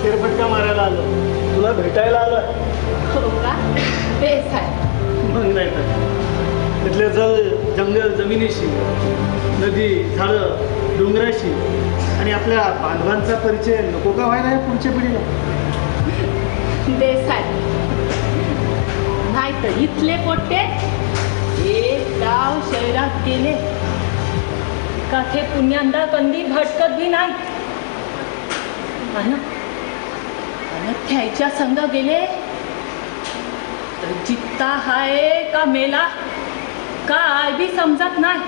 फेरफटका मारायला आलो, तुला भेटायला आलोय. हो का? बेस आहे. मग नाही तर तिथले जंगल जमिनीशी, नदी, झाडं, डोंगराशी आणि आपल्या बांधवांचा परिचय नको का व्हायला या पुढच्या पिढीला? बेस आहे. नाही तर इथले पोट्टे एक गाव शहरात गेले का ते पुण्यांदा कंदी भटकत बी नाही. आणि त्याच्या संग गेले तर जित्ता हाय का मेला काय बी समजत नाही.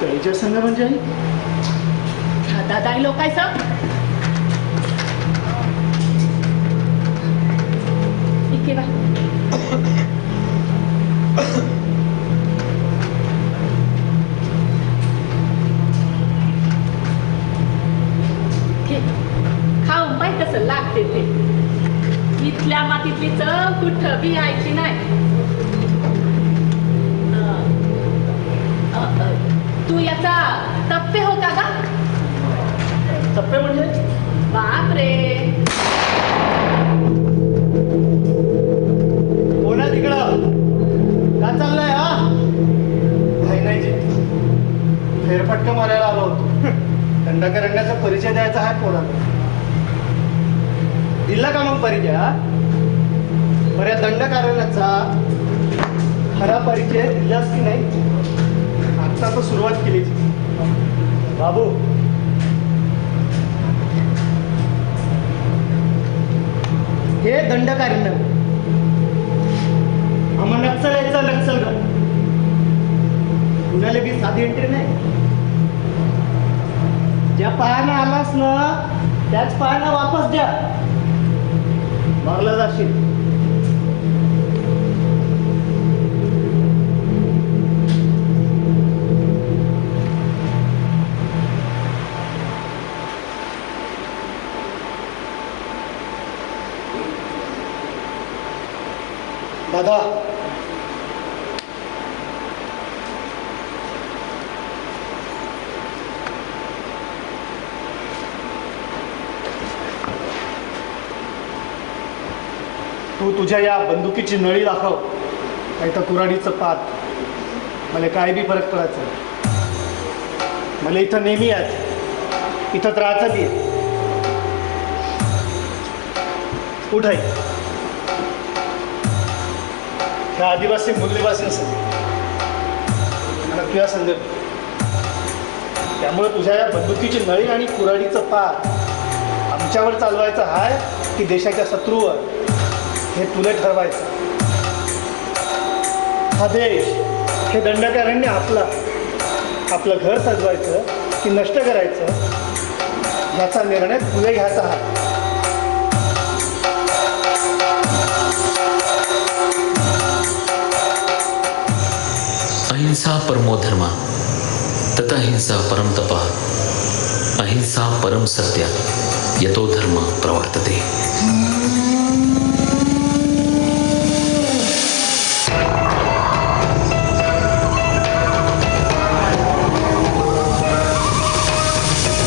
त्याच्या संग म्हणजे दादा लोकायचं इके बा खाऊन पाय कसं लागते ते. इथल्या मातीतली चव कुठं बी यायची नाही. तू याचा टप्पे हो का गा? टप्पे म्हणजे बाप रे. कोणा तिकडं का चाललंय? हा नाही जी, फेरफटका मारायला आलो होतो. दंडकारण्याचा परिचय द्यायचा आहे कोणाला. दिला का मग परिचय? बऱ्या दंडकारण्याचा खरा परिचय दिलास की नाही? आता तर सुरुवात केली बाबू. हे दंडकारण्य. आम्हा नक्षलायचं नक्षलगड. कुणाला बी साधी एंट्री नाही. ज्या पायानं आलास ना त्याच पायानं वापस द्या. मारला जाशील. दादा, तू तुझ्या या बंदुकीची नळी दाखव, नाही तर कुऱ्हाडीचं पात. मला काय बी फरक पडायचा नाही. मला इथं नेहमी यायचं, इथं राहायचं बी आहे. उठ आहे. ह्या आदिवासी मूल्यवासी असेल मला तुझ्या संगत. त्यामुळे तुझ्या या बंदुकीची नळी आणि कुऱ्हाडीचं पात आमच्यावर चालवायचं आहे की देशाच्या शत्रूवर, हे तुला ठरवायचं. हा देश हे दंडकारण्य आपलं घर सजवायचं की नष्ट करायचं याचा निर्णय तुला घ्यायचा आहे. अहिंसा परमो धर्म तथा हिंसा परम तपः. अहिंसा परम सत्य यतो धर्म प्रवर्तते.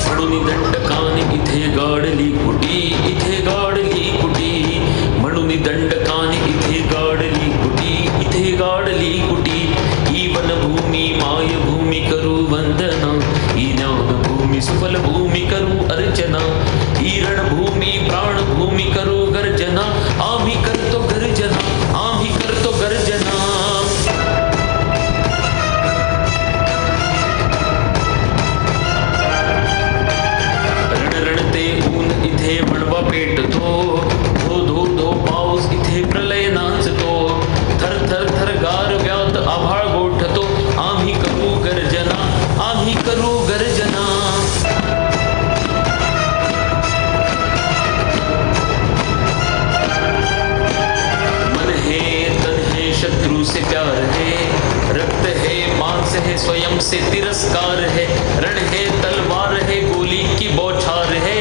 म्हणून दंडकाने इथे गाडली कुटी, इथे गाडली कुटी. म्हणून दंडकाने इथे गाडली कुटी, इथे गाडली कुटी. ही वनभूमी मायभूमी करू वंदना, ही ज्ञानभूमी सुफलभूमी करू अर्चना. ही रणभूमी प्राणभूमी करू गर्जना, आम्ही करतो गर्जना, आम्ही करतो गर्जना. रणरणते ऊन इथे वणवा पेटतो, धो धो धो पाऊस इथे प्रलय नाचतो. थर थर थर गार व्यात आभाळ गोठतो, आम्ही करू गर्जना, आम्ही करू गर्जना. मन है तन है शत्रु से प्यार है, रक्त है मांस है स्वयं से तिरस्कार है. रण है तलवार है गोली की बौछार है,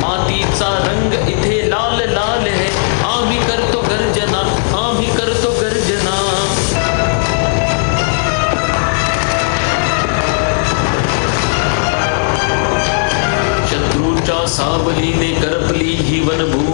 मातीचा रंग इथे लाल लाल है. आम्ही करतो गर्जना, आम्ही करतो गर्जना. शत्रूच्या सावलीने करपली ही वनभूमी.